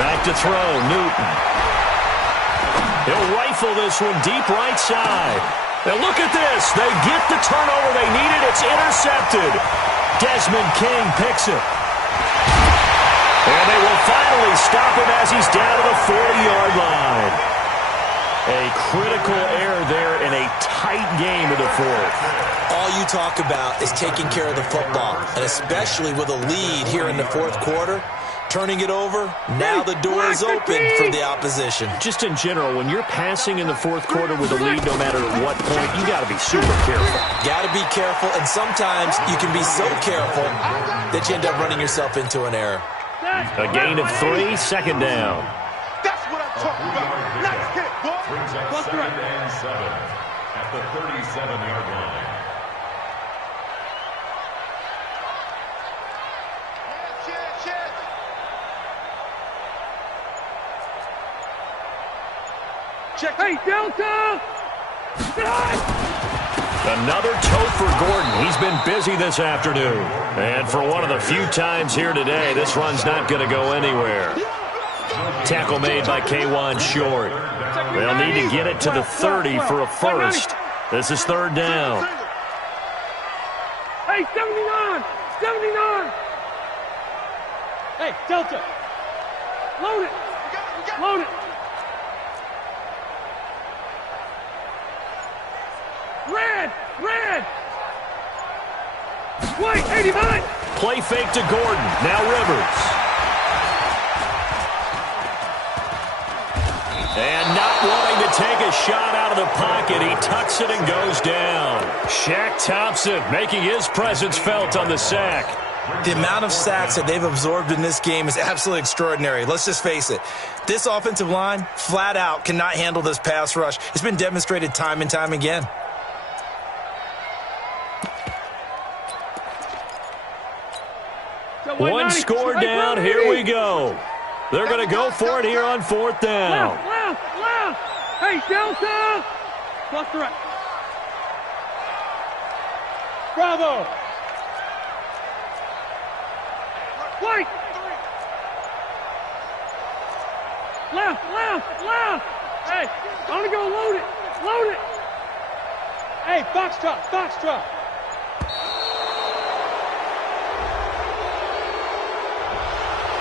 Back to throw, Newton. He'll rifle this one deep right side. Now look at this. They get the turnover they needed. It's intercepted. Desmond King picks it. And they will finally stop him as he's down to the 40-yard line. A critical error there in a tight game of the 4th. All you talk about is taking care of the football, and especially with a lead here in the 4th quarter. Turning it over, now the door is open for the opposition. Just in general, when you're passing in the 4th quarter with a lead, no matter at what point, you got to be super careful. Got to be careful, and sometimes you can be so careful that you end up running yourself into an error. A gain of 3, 2nd down. That's what I'm talking about. Nice hit, boy. Brings up 2nd and 7 at the 37-yard line. Check. Hey, Delta! Another toe for Gordon. He's been busy this afternoon. And for one of the few times here today, this run's not going to go anywhere. Tackle made by K'Wan Short. They'll need to get it to the 30 for a first. This is 3rd down. Hey, 79! Hey, Delta! Load it! Red! White, 89! Play fake to Gordon. Now Rivers. And not wanting to take a shot out of the pocket, he tucks it and goes down. Shaq Thompson making his presence felt on the sack. The amount of sacks that they've absorbed in this game is absolutely extraordinary. Let's just face it. This offensive line, flat out, cannot handle this pass rush. It's been demonstrated time and time again. One score down. Here we go. They're going to go for it here on 4th down. Left! Hey, Delta! Plus the right. Bravo! White! Left! Hey, I want to go load it! Hey, box drop!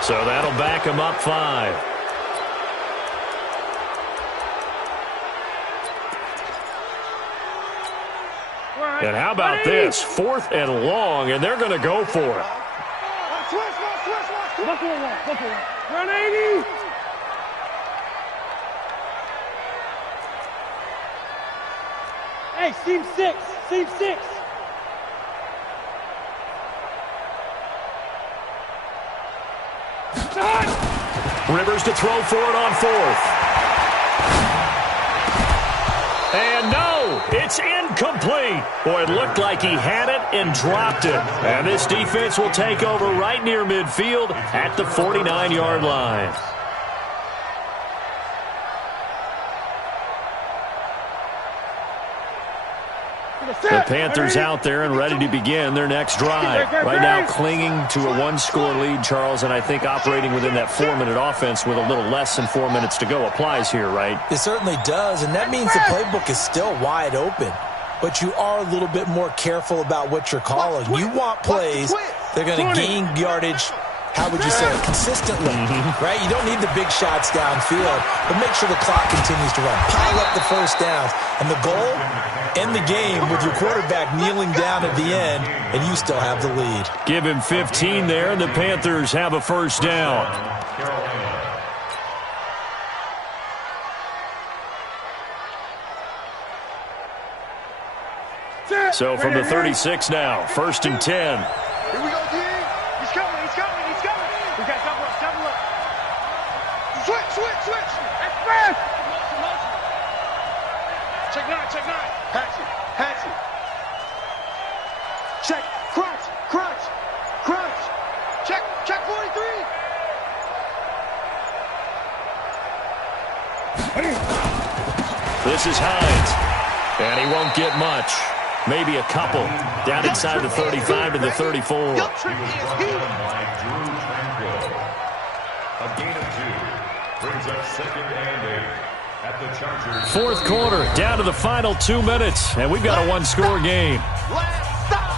So that'll back him up 5. And how about this? 4th and long, and they're going to go for it. Run 80! Hey, seam 6! Rivers to throw for it on 4th. And no, it's incomplete. Boy, it looked like he had it and dropped it. And this defense will take over right near midfield at the 49-yard line. The Panthers out there and ready to begin their next drive. Right now clinging to a one-score lead, Charles, and I think operating within that 4-minute offense with a little less than 4 minutes to go applies here, right? It certainly does, and that means the playbook is still wide open. But you are a little bit more careful about what you're calling. You want plays, they're going to gain yardage, how would you say it, consistently, right? You don't need the big shots downfield, but make sure the clock continues to run. Pile up the first downs. And the goal, end the game with your quarterback kneeling down at the end, and you still have the lead. Give him 15 there, and the Panthers have a first down. So from the 36 now, 1st and 10. Here we go, D. He's coming. We got double up. Switch. Express. Check 9. Hatch it. Check. Crunch. Check 43. This is Hines, and he won't get much. Maybe a couple. Down inside the 35 to the 34. He was brought by Drew Tranquill. A gain of 2 brings up 2nd and 8 at the Chargers. Fourth quarter, down to the final 2 minutes, and we've got a one-score game. Last stop.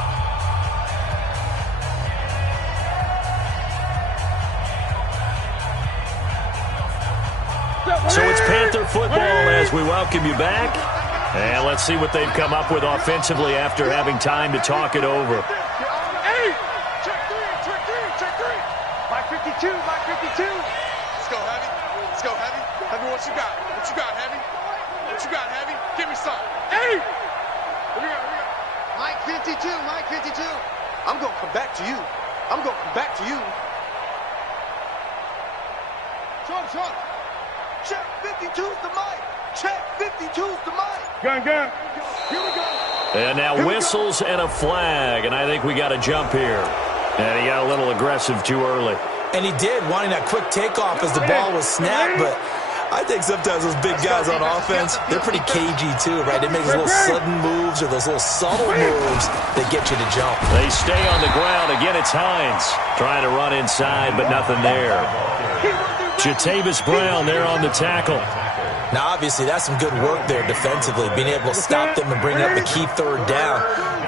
So it's Panther football as we welcome you back. And let's see what they've come up with offensively after having time to talk it over. Hey! Check three. Mike 52. Let's go, Heavy. Heavy, what you got? Heavy? Give me some. Hey! Here we go. Mike 52. I'm going to come back to you. Sean. Check 52's the mic. Gun. Here we go. And now whistles and a flag, and I think we got to jump here. And he got a little aggressive too early. And he did, wanting that quick takeoff as the ball was snapped, but I think sometimes those big guys on offense, they're pretty cagey too, right? They make those little sudden moves or those little subtle moves that get you to jump. They stay on the ground. Again, it's Hines trying to run inside, but nothing there. Jatavis Brown there on the tackle. Now, obviously, that's some good work there defensively, being able to stop them and bring up a key third down.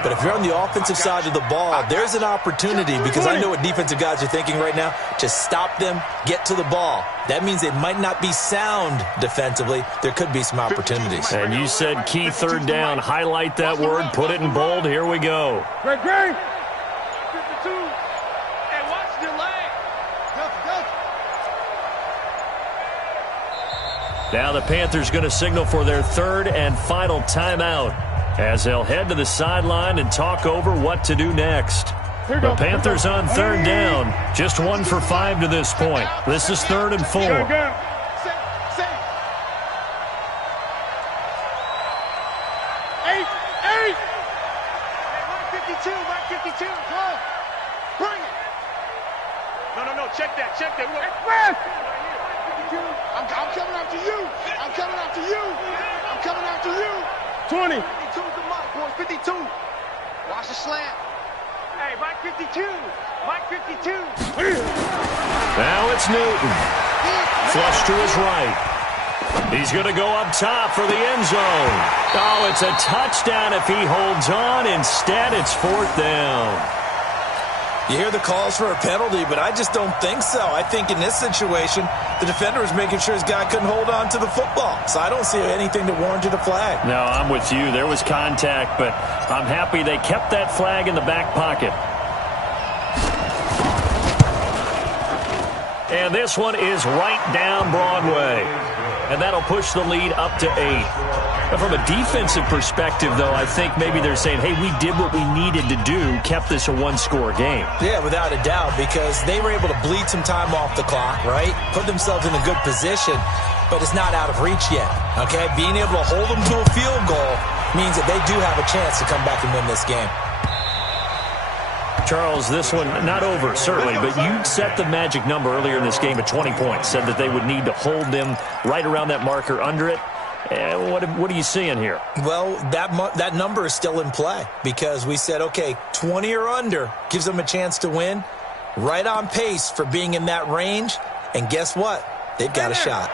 But if you're on the offensive side of the ball, there's an opportunity, because I know what defensive guys are thinking right now. Just stop them, get to the ball. That means they might not be sound defensively. There could be some opportunities. And you said key third down. Highlight that word. Put it in bold. Here we go. Great. 52. Hey, watch the leg. Go. Now the Panthers going to signal for their third and final timeout as they'll head to the sideline and talk over what to do next. The Panthers on third down, just 1 for 5 to this point. This is 3rd and 4. Hey, Mike 52, go. Bring it. No, check that. Express. I'm coming after you. 20. 52's the mic, boys. 52. Watch the slant. Hey, Mike 52. Now it's Newton. Flush to his right. He's going to go up top for the end zone. Oh, it's a touchdown if he holds on. Instead, it's 4th down. You hear the calls for a penalty, but I just don't think so. I think in this situation, the defender was making sure his guy couldn't hold on to the football. So I don't see anything that warranted a flag. No, I'm with you. There was contact, but I'm happy they kept that flag in the back pocket. And this one is right down Broadway. And that'll push the lead up to 8. But from a defensive perspective, though, I think maybe they're saying, hey, we did what we needed to do, kept this a one-score game. Yeah, without a doubt, because they were able to bleed some time off the clock, right? Put themselves in a good position, but it's not out of reach yet. Okay, being able to hold them to a field goal means that they do have a chance to come back and win this game. Charles, this one not over, certainly, but you set the magic number earlier in this game at 20 points, said that they would need to hold them right around that marker under it. What are you seeing here? Well, that number is still in play because we said, okay, 20 or under gives them a chance to win. Right on pace for being in that range. And guess what? They've got a shot.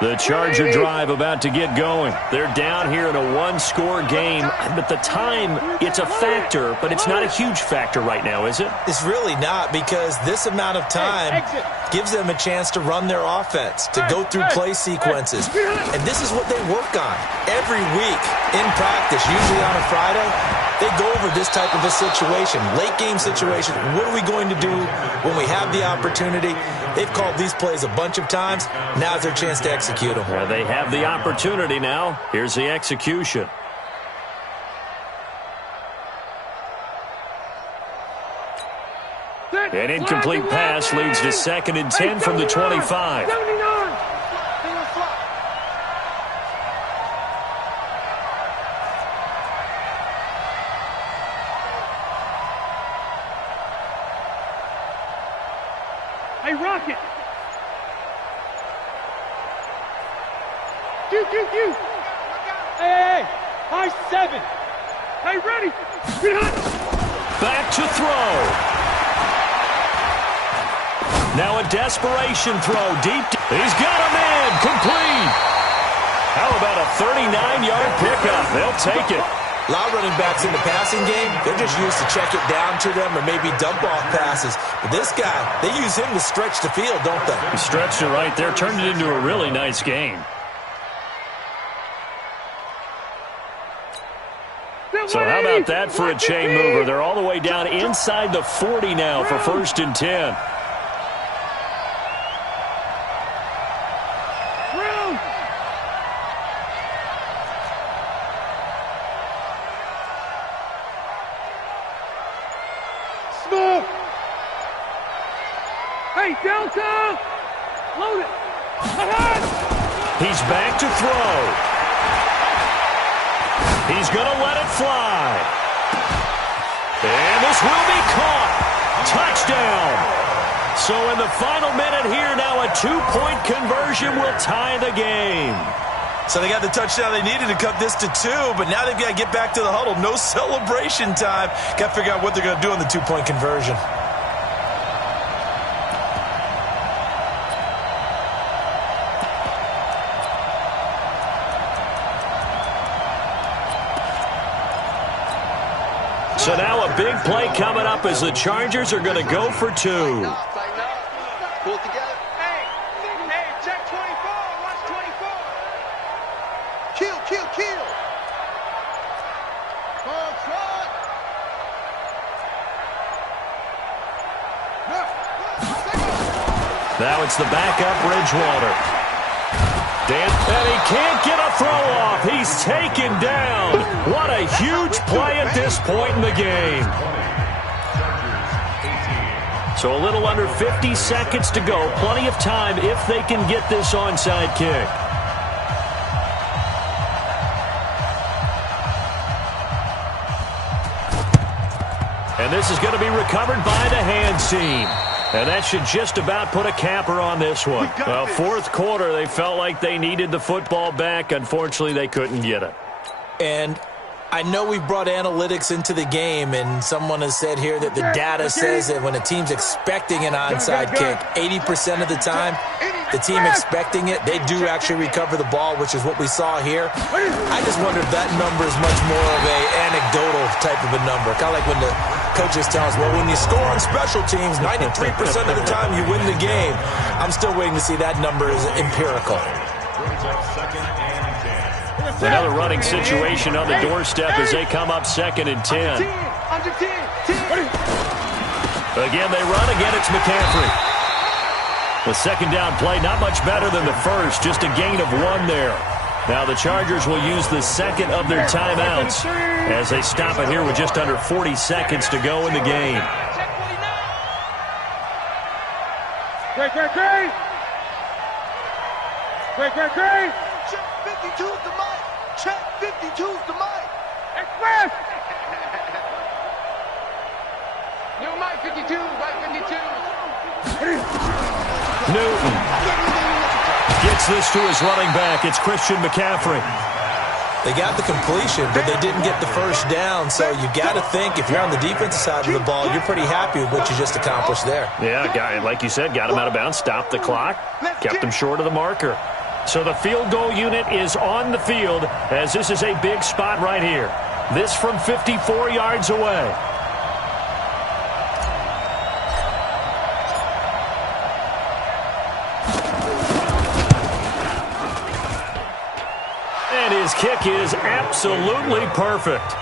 The Charger drive about to get going. They're down here in a one-score game, but the time, it's a factor, but it's not a huge factor right now, is it? It's really not, because this amount of time gives them a chance to run their offense, to go through play sequences. And this is what they work on every week in practice, usually on a Friday. They go over this type of a situation, late game situation. What are we going to do when we have the opportunity? They've called these plays a bunch of times. Now's their chance to execute them. Well, they have the opportunity now. Here's the execution. An incomplete pass leads to 2nd and 10 from the 25. Hey, Rocket! Hey, high 7. Hey, ready! Back to throw. Now a desperation throw deep. He's got him in. Complete. How about a 39-yard pickup? They'll take it. A lot of running backs in the passing game, they're just used to check it down to them or maybe dump off passes. But this guy, they use him to stretch the field, don't they? He stretched it right there, turned it into a really nice game. So how about that for a chain mover? They're all the way down inside the 40 now for 1st and 10. Hey, Delta! Load it! He's back to throw. He's going to let it fly. And this will be caught. Touchdown. So in the final minute here, now a 2-point conversion will tie the game. So they got the touchdown they needed to cut this to 2, but now they've got to get back to the huddle. No celebration time. Got to figure out what they're going to do on the 2-point conversion. So now a big play coming up as the Chargers are going to go for 2. Pull together. Hey, check 24. Watch 24. Kill. Control. Now it's the backup Bridgewater. And he can't get a throw off. He's taken down. What a huge play at this point in the game. So a little under 50 seconds to go. Plenty of time if they can get this onside kick. And this is going to be recovered by the hands team. And that should just about put a capper on this one. Well, 4th quarter, they felt like they needed the football back. Unfortunately, they couldn't get it. And I know we've brought analytics into the game, and someone has said here that the data says that when a team's expecting an onside kick, 80% of the time, the team expecting it, they do actually recover the ball, which is what we saw here. I just wonder if that number is much more of a anecdotal type of a number. Kind of like when the coaches tell us, well, when you score on special teams, 93% of the time you win the game. I'm still waiting to see that number is empirical. Another running situation on the doorstep as they come up 2nd and 10. Again, they run. Again, it's McCaffrey. The 2nd down play, not much better than the first, just a gain of 1 there. Now the Chargers will use the 2nd of their timeouts as they stop it here with just under 40 seconds to go in the game. Great. 52's the mic. Check, 52's the mic. Express! New mic 52, mic 52. Newton gets this to his running back. It's Christian McCaffrey. They got the completion, but they didn't get the first down. So you got to think, if you're on the defensive side of the ball, you're pretty happy with what you just accomplished there. Yeah, like you said, got him out of bounds, stopped the clock, kept him short of the marker. So the field goal unit is on the field, as this is a big spot right here. This from 54 yards away. And his kick is absolutely perfect.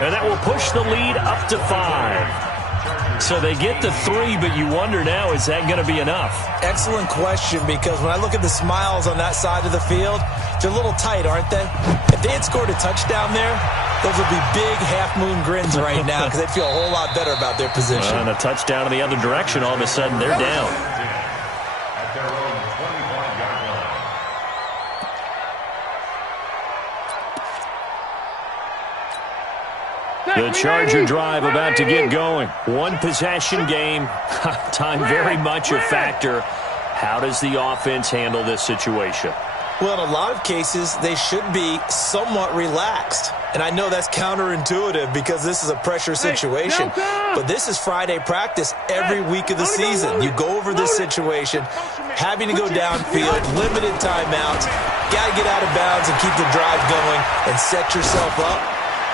And that will push the lead up to 5. So they get the 3, but you wonder now, is that going to be enough? Excellent question, because when I look at the smiles on that side of the field, they're a little tight, aren't they? If they had scored a touchdown there, those would be big half-moon grins right now, because they'd feel a whole lot better about their position. And a touchdown in the other direction, all of a sudden they're down. At their own 25-yard line. The Charger drive about to get going. One possession game. Time very much a factor. How does the offense handle this situation? Well, in a lot of cases, they should be somewhat relaxed. And I know that's counterintuitive because this is a pressure situation. But this is Friday practice every week of the season. You go over this situation, having to go downfield, limited timeouts, got to get out of bounds and keep the drive going and set yourself up.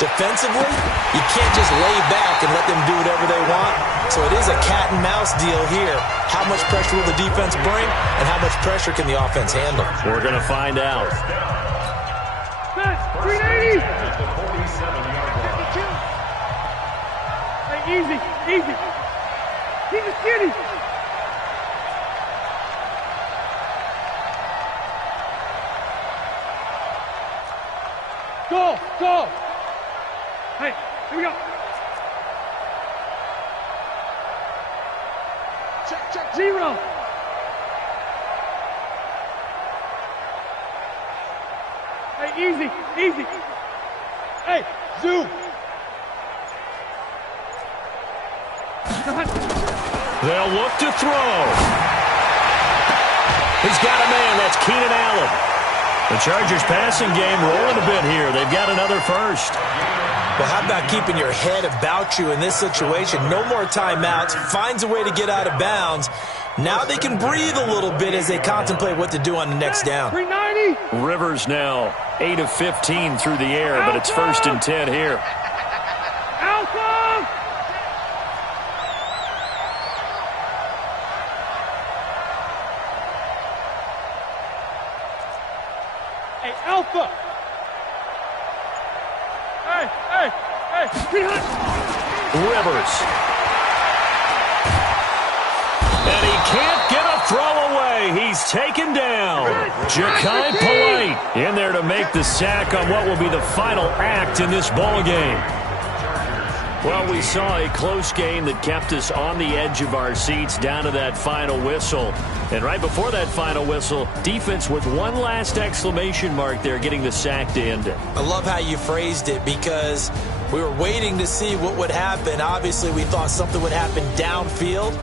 Defensively, you can't just lay back and let them do whatever they want. So it is a cat and mouse deal here. How much pressure will the defense bring, and how much pressure can the offense handle? We're going to find out. 380! At the 47-yard line. 52! Hey, easy, easy. Keep it skinny. Go! Hey, here we go. Check. 0. Hey, easy. Hey, zoom. They'll look to throw. He's got a man. That's Keenan Allen. The Chargers passing game rolling a bit here. They've got another first. Well, how about keeping your head about you in this situation? No more timeouts. Finds a way to get out of bounds. Now they can breathe a little bit as they contemplate what to do on the next down. 390. Rivers now 8 of 15 through the air, but it's 1st and 10 here. Alpha. Hey, Alpha. Hey. Rivers. And he can't get a throw away. He's taken down. Ja'Kai Polite in there to make the sack on what will be the final act in this ball game. Well, we saw a close game that kept us on the edge of our seats down to that final whistle. And right before that final whistle, defense with one last exclamation mark there, getting the sack to end it. I love how you phrased it, because we were waiting to see what would happen. Obviously, we thought something would happen downfield.